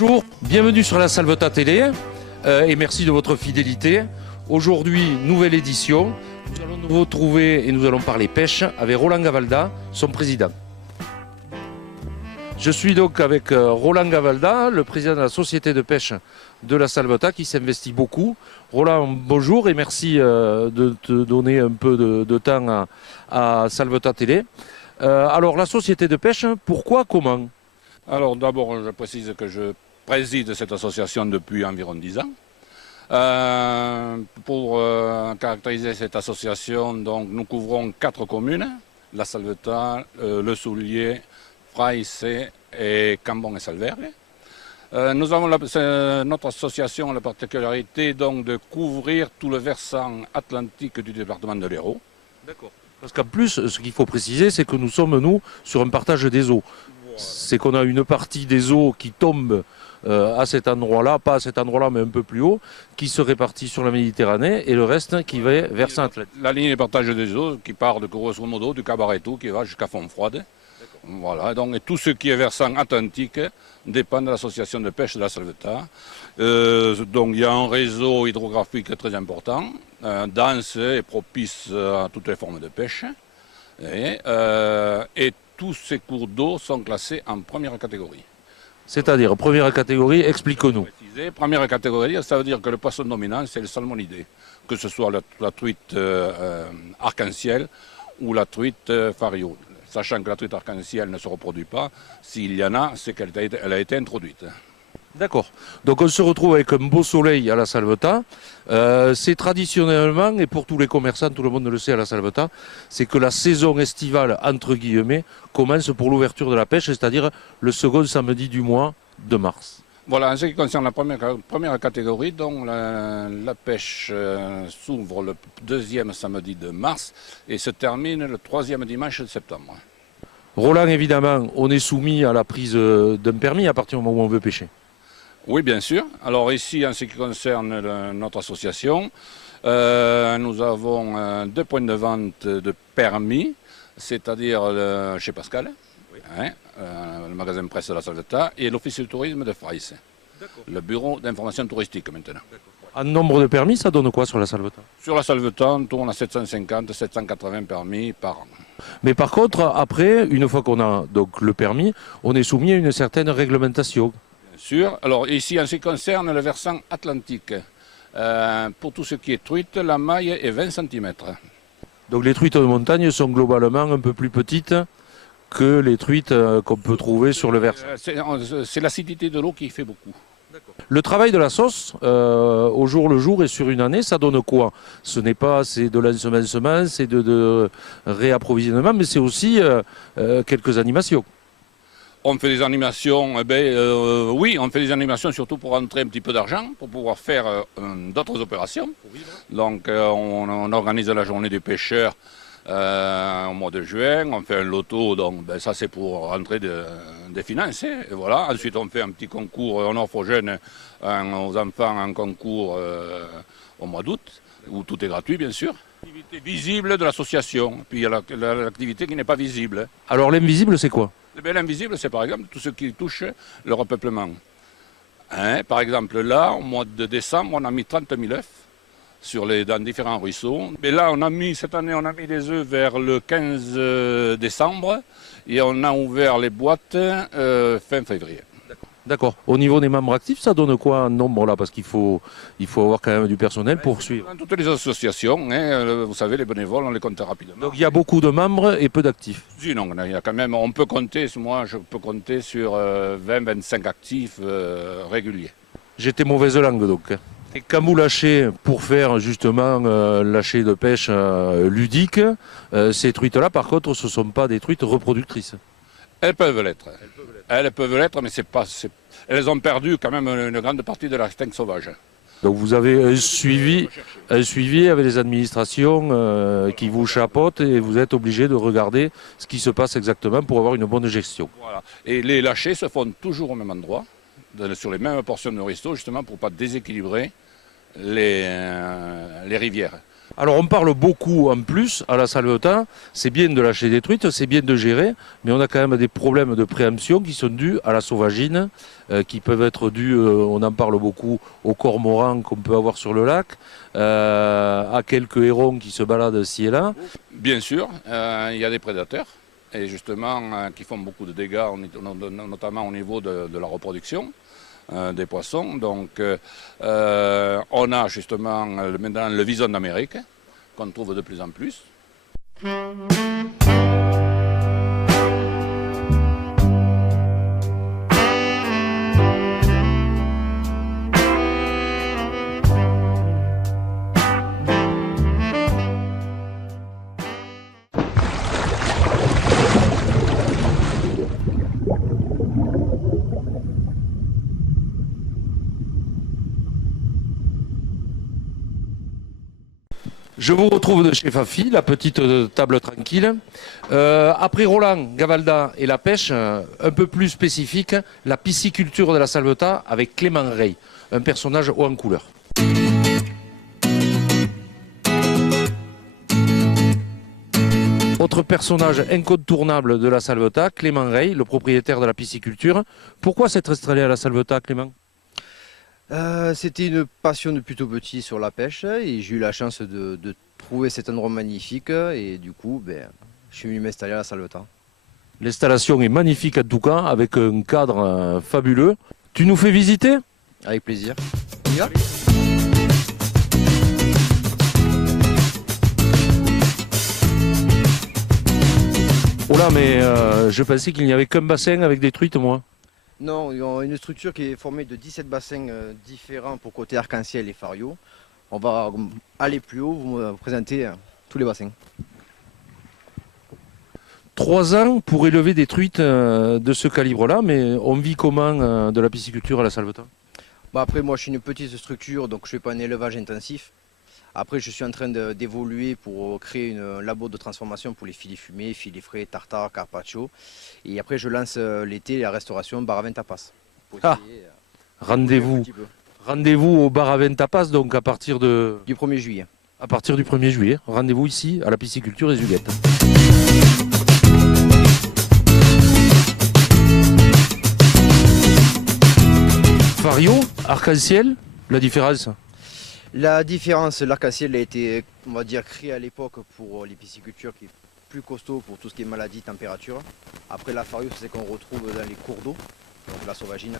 Bonjour, bienvenue sur la Salvetat Télé et merci de votre fidélité. Aujourd'hui, nouvelle édition. Nous allons nous retrouver et nous allons parler pêche avec Roland Gavalda, son président. Je suis donc avec Roland Gavalda, le président de la société de pêche de la Salvetat qui s'investit beaucoup. Roland, bonjour et merci de te donner un peu de temps à Salvetat Télé. Alors la société de pêche, pourquoi, comment ? Alors d'abord, je précise que je préside cette association depuis environ 10 ans. Pour caractériser cette association, donc, nous couvrons 4 communes, la Salvetat, le Soulier, Fraissé et Cambon et Salvergue. Nous avons notre association a la particularité donc, de couvrir tout le versant atlantique du département de l'Hérault. D'accord. Parce qu'en plus, ce qu'il faut préciser, c'est que nous sommes, nous, sur un partage des eaux. C'est qu'on a une partie des eaux qui tombe à cet endroit-là, pas à cet endroit-là, mais un peu plus haut, qui se répartit sur la Méditerranée, et le reste qui va vers Saint-Atlantique. La ligne de partage des eaux qui part de grosso modo du Cabaretou, qui va jusqu'à Fontfroide. Voilà, donc et tout ce qui est versant atlantique dépend de l'association de pêche de la Salvetat. Donc il y a un réseau hydrographique très important, dense et propice à toutes les formes de pêche. Et tous ces cours d'eau sont classés en première catégorie. C'est-à-dire, première catégorie, explique-nous. Première catégorie, ça veut dire que le poisson dominant, c'est le salmonidé, que ce soit la truite arc-en-ciel ou la truite fario. Sachant que la truite arc-en-ciel ne se reproduit pas, s'il y en a, c'est qu'elle a été introduite. D'accord. Donc on se retrouve avec un beau soleil à la Salvetat. C'est traditionnellement, et pour tous les commerçants, tout le monde le sait à la Salvetat, c'est que la saison estivale, entre guillemets, commence pour l'ouverture de la pêche, c'est-à-dire le second samedi du mois de mars. Voilà, en ce qui concerne la première catégorie, donc la pêche s'ouvre le deuxième samedi de mars et se termine le troisième dimanche de septembre. Roland, évidemment, on est soumis à la prise d'un permis à partir du moment où on veut pêcher. Oui, bien sûr. Alors ici, en ce qui concerne notre association, nous avons 2 points de vente de permis, c'est-à-dire chez Pascal, le magasin presse de la Salvetat, et l'office de tourisme de Fraissé, le bureau d'information touristique maintenant. En nombre de permis, ça donne quoi sur la Salvetat ? Sur la Salvetat, on tourne à 750-780 permis par an. Mais par contre, après, une fois qu'on a donc le permis, on est soumis à une certaine réglementation. Sûr. Alors ici, en ce qui concerne le versant atlantique, pour tout ce qui est truite, la maille est 20 cm. Donc les truites de montagne sont globalement un peu plus petites que les truites qu'on peut trouver sur le versant. C'est l'acidité de l'eau qui fait beaucoup. Le travail de la sauce, au jour le jour et sur une année, ça donne quoi ? Ce n'est pas c'est de l'ensemencement, c'est de réapprovisionnement, mais c'est aussi quelques animations. On fait des animations, oui, on fait des animations surtout pour rentrer un petit peu d'argent, pour pouvoir faire d'autres opérations. Donc on organise la journée des pêcheurs au mois de juin, on fait un loto, donc ça c'est pour rentrer des finances. Et voilà. Ensuite on fait un petit concours, on offre aux jeunes, aux enfants un concours au mois d'août, où tout est gratuit bien sûr. L'activité visible de l'association, puis il y a l'activité qui n'est pas visible. Alors l'invisible c'est quoi ? L'invisible, c'est par exemple tout ce qui touche le repeuplement. Par exemple, là, au mois de décembre, on a mis 30 000 œufs dans différents ruisseaux. Mais là, cette année, on a mis les œufs vers le 15 décembre et on a ouvert les boîtes fin février. D'accord. Au niveau des membres actifs, ça donne quoi en nombre là ? Parce qu'il faut avoir quand même du personnel pour suivre. Dans toutes les associations, vous savez, les bénévoles, on les compte rapidement. Donc il y a beaucoup de membres et peu d'actifs. Non, il y a quand même, on peut compter, moi je peux compter sur 20-25 actifs réguliers. J'étais mauvaise langue donc. Et quand vous lâchez pour faire justement lâcher de pêche ludique, ces truites-là par contre ce ne sont pas des truites reproductrices. Elles peuvent l'être. Elles peuvent l'être, mais elles ont perdu quand même une grande partie de l'instinct sauvage. Donc vous avez un suivi avec les administrations qui vous chapeautent et vous êtes obligé de regarder ce qui se passe exactement pour avoir une bonne gestion. Voilà. Et les lâchers se font toujours au même endroit, sur les mêmes portions de ruisseaux, justement pour ne pas déséquilibrer les rivières. Alors on parle beaucoup en plus à la Salvetat, c'est bien de lâcher des truites, c'est bien de gérer, mais on a quand même des problèmes de préemption qui sont dus à la sauvagine, qui peuvent être dus, on en parle beaucoup, aux cormorans qu'on peut avoir sur le lac, à quelques hérons qui se baladent ci et là. Bien sûr, il y a des prédateurs, et justement qui font beaucoup de dégâts, notamment au niveau de la reproduction des poissons. Donc on a justement maintenant le vison d'Amérique qu'on trouve de plus en plus. Je vous retrouve de chez Fafi, la petite table tranquille. Après Roland, Gavalda et la pêche, un peu plus spécifique, la pisciculture de la Salvetat avec Clément Rey, un personnage haut en couleur. Autre personnage incontournable de la Salvetat, Clément Rey, le propriétaire de la pisciculture. Pourquoi s'être installé à la Salvetat, Clément ? C'était une passion depuis tout petit sur la pêche et j'ai eu la chance de trouver cet endroit magnifique et du coup je suis venu m'installer à la Salvetat. L'installation est magnifique en tout cas, avec un cadre fabuleux. Tu nous fais visiter ? Avec plaisir. On y va ? Oh là, mais je pensais qu'il n'y avait qu'un bassin avec des truites, moi. Non, il y a une structure qui est formée de 17 bassins différents pour côté arc-en-ciel et fario. On va aller plus haut, vous présenter tous les bassins. 3 ans pour élever des truites de ce calibre-là, mais on vit comment de la pisciculture à la Salvetat ? Après, moi, je suis une petite structure, donc je ne fais pas un élevage intensif. Après, je suis en train d'évoluer pour créer un labo de transformation pour les filets fumés, filets frais, tartare, carpaccio. Et après, je lance l'été la restauration bar à vin tapas. Rendez-vous au bar à vin tapas, donc à partir du 1er juillet. À partir du 1er juillet, rendez-vous ici à la pisciculture des Huguettes. Fario, arc-en-ciel, la différence ? La différence, l'arc-en-ciel a été, on va dire, créé à l'époque pour les piscicultures qui est plus costaud pour tout ce qui est maladie, température. Après la fario, c'est ce qu'on retrouve dans les cours d'eau, donc la sauvagine.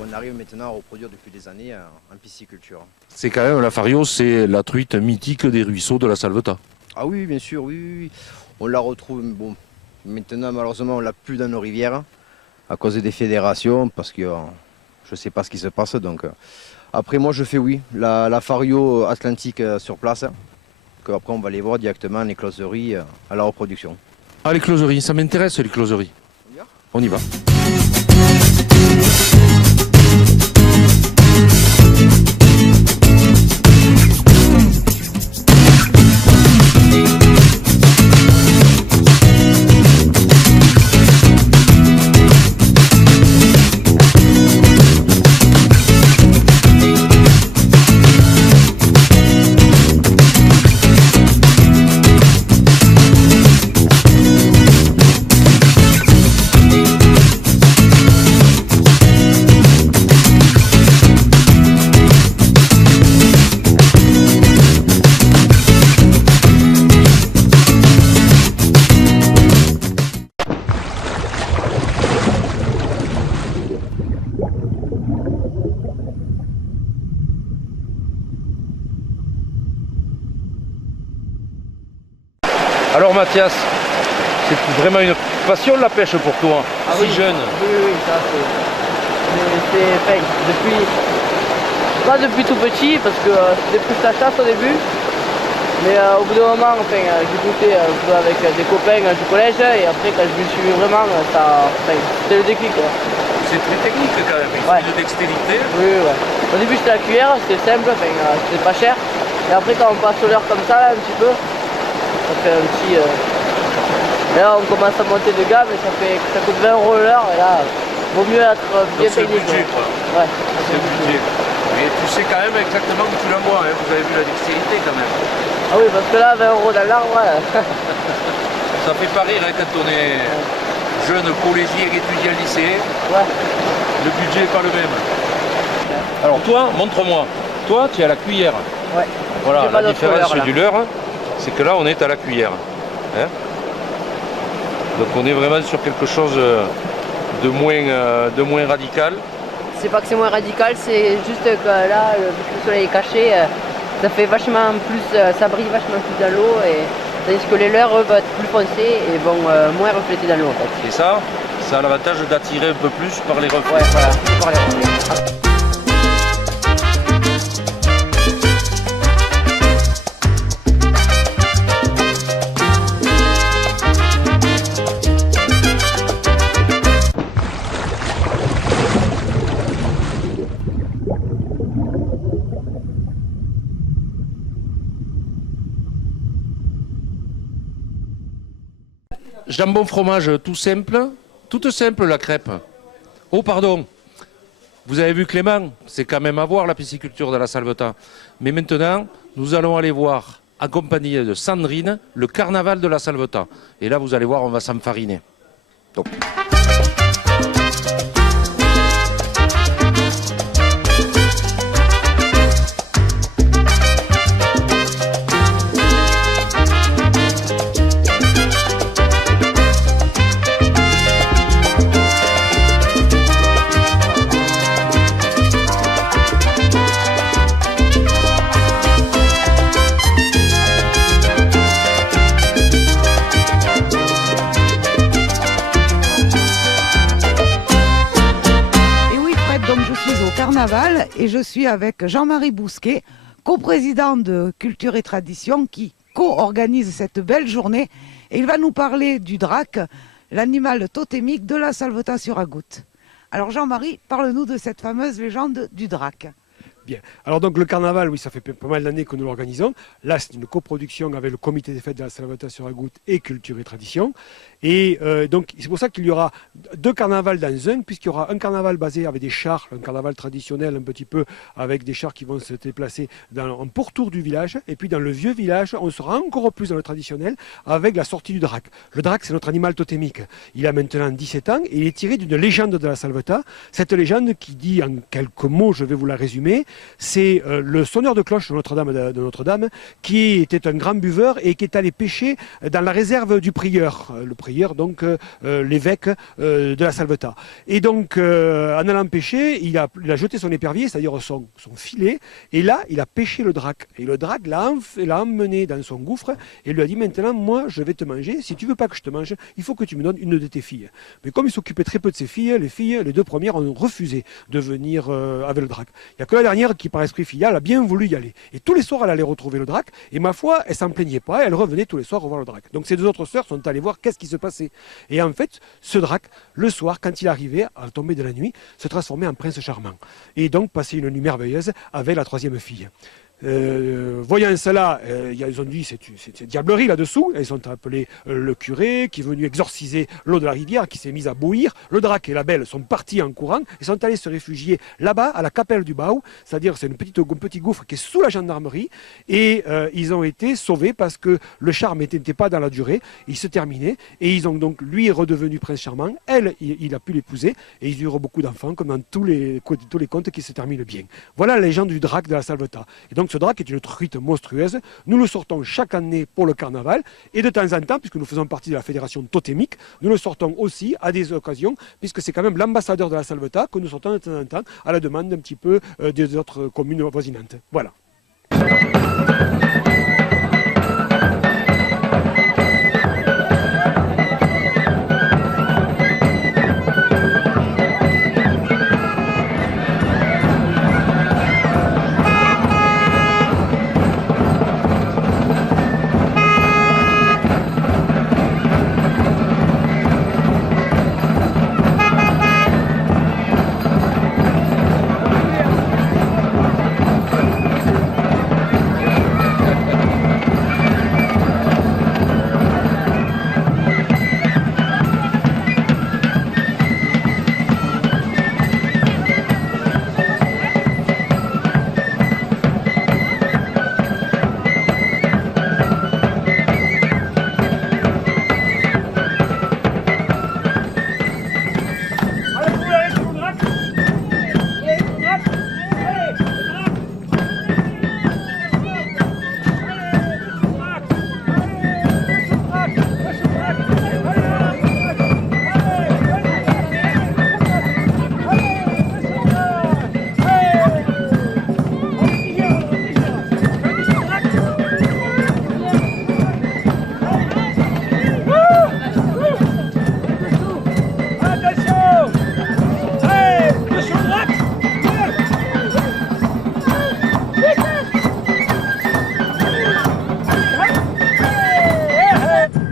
On arrive maintenant à reproduire depuis des années en pisciculture. C'est quand même, la fario, c'est la truite mythique des ruisseaux de la Salvetat. Ah oui, bien sûr, oui. On la retrouve, bon, maintenant malheureusement on l'a plus dans nos rivières à cause des fédérations, parce que je ne sais pas ce qui se passe. Donc, après moi je fais la fario atlantique sur place, après on va les voir directement les closeries à la reproduction. Ah, les closeries, ça m'intéresse les closeries. On y va. Alors Mathias, c'est vraiment une passion la pêche pour toi, si jeune. Oui, ça c'est pas depuis tout petit parce que c'était plus la chasse au début. Mais au bout d'un moment, j'ai goûté avec des copains du collège et après quand je me suis mis vraiment, c'était le déclic. C'est très technique quand même, il faut de dextérité. Oui. Au début c'était la cuillère, c'était simple, c'était pas cher. Et après quand on passe au leurre comme ça, un petit peu, ça fait un petit... Et là on commence à monter de gamme et ça coûte 20 € le leurre et là, vaut mieux être bien technique. C'est le budget quoi. Ouais, c'est le budget. Mais tu sais quand même exactement où tu l'envoies, hein. Vous avez vu la dextérité quand même. Ah oui, parce que là, 20 € dans l'arbre, Ça fait pas rire hein, quand on est jeune collégien, étudiant lycée. ouais. Le budget n'est pas le même. Alors toi, montre-moi. Toi, tu es à la cuillère. Ouais. Voilà, J'ai pas la d'autre différence couleur, là. du leurre, c'est que là, on est à la cuillère. Hein. Donc on est vraiment sur quelque chose de moins radical. C'est pas que c'est moins radical, c'est juste que là, vu que le soleil est caché, ça fait vachement plus, ça brille vachement plus dans l'eau, et tandis que les leurs eux, vont être plus foncés et vont moins refléter dans l'eau en fait. Et ça a l'avantage d'attirer un peu plus par les reflets. Ouais, voilà, par les reflets. Jambon fromage tout simple, toute simple la crêpe. Oh pardon, vous avez vu Clément, c'est quand même à voir la pisciculture de la Salvetat. Mais maintenant, nous allons aller voir, en compagnie de Sandrine, le carnaval de la Salvetat. Et là, vous allez voir, on va s'enfariner. Donc. Et je suis avec Jean-Marie Bousquet, coprésident de Culture et Tradition, qui co-organise cette belle journée. Et il va nous parler du drac, l'animal totémique de la Salvetat-sur-Agout. Alors Jean-Marie, parle-nous de cette fameuse légende du drac. Bien. Alors donc le carnaval, oui, ça fait pas mal d'années que nous l'organisons. Là, c'est une coproduction avec le comité des fêtes de la Salvetat-sur-Agout et Culture et Tradition. Et donc c'est pour ça qu'il y aura 2 carnavals dans un, puisqu'il y aura un carnaval basé avec des chars, un carnaval traditionnel un petit peu, avec des chars qui vont se déplacer en pourtour du village. Et puis dans le vieux village, on sera encore plus dans le traditionnel, avec la sortie du drac. Le drac, c'est notre animal totémique. Il a maintenant 17 ans et il est tiré d'une légende de la Salvetat. Cette légende qui dit en quelques mots, je vais vous la résumer, c'est le sonneur de cloche de Notre-Dame qui était un grand buveur et qui est allé pêcher dans la réserve du prieur. Le prieur, donc l'évêque de la Salvetat. Et donc, en allant pêcher, il a jeté son épervier, c'est-à-dire son filet, et là, il a pêché le drac. Et le drac l'a emmené dans son gouffre et lui a dit, maintenant, moi, je vais te manger. Si tu veux pas que je te mange, il faut que tu me donnes une de tes filles. Mais comme il s'occupait très peu de ses filles, les 2 premières ont refusé de venir avec le drac. Il n'y a que la dernière qui, par esprit filial, a bien voulu y aller. Et tous les soirs, elle allait retrouver le drac. Et ma foi, elle s'en plaignait pas. Elle revenait tous les soirs revoir le drac. Donc ces 2 autres sœurs sont allées voir qu'est-ce qui se passait. Et en fait, ce drac, le soir, quand il arrivait, à la tombée de la nuit, se transformait en prince charmant. Et donc passait une nuit merveilleuse avec la 3e fille. Voyant cela, ils ont dit c'est diablerie là-dessous. Ils ont appelé le curé qui est venu exorciser l'eau de la rivière qui s'est mise à bouillir. Le drac et la belle sont partis en courant et sont allés se réfugier là-bas à la capelle du Bau, c'est-à-dire c'est un petit gouffre qui est sous la gendarmerie et ils ont été sauvés parce que le charme n'était pas dans la durée, il se terminait et ils ont donc, lui est redevenu prince charmant, elle il a pu l'épouser et ils eurent beaucoup d'enfants comme dans tous les contes qui se terminent bien. Voilà la légende du drac de la Salvetat. Et donc ce drac est une truite monstrueuse. Nous le sortons chaque année pour le carnaval et de temps en temps, puisque nous faisons partie de la fédération totémique, nous le sortons aussi à des occasions, puisque c'est quand même l'ambassadeur de la Salvetat que nous sortons de temps en temps à la demande un petit peu des autres communes voisinantes. Voilà.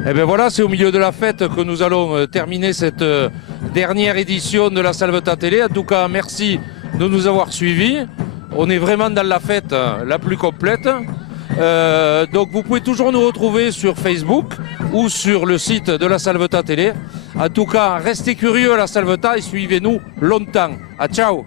Et bien voilà, c'est au milieu de la fête que nous allons terminer cette dernière édition de la Salvetat Télé. En tout cas, merci de nous avoir suivis. On est vraiment dans la fête la plus complète. Donc vous pouvez toujours nous retrouver sur Facebook ou sur le site de la Salvetat Télé. En tout cas, restez curieux à la Salvetat et suivez-nous longtemps. À ciao!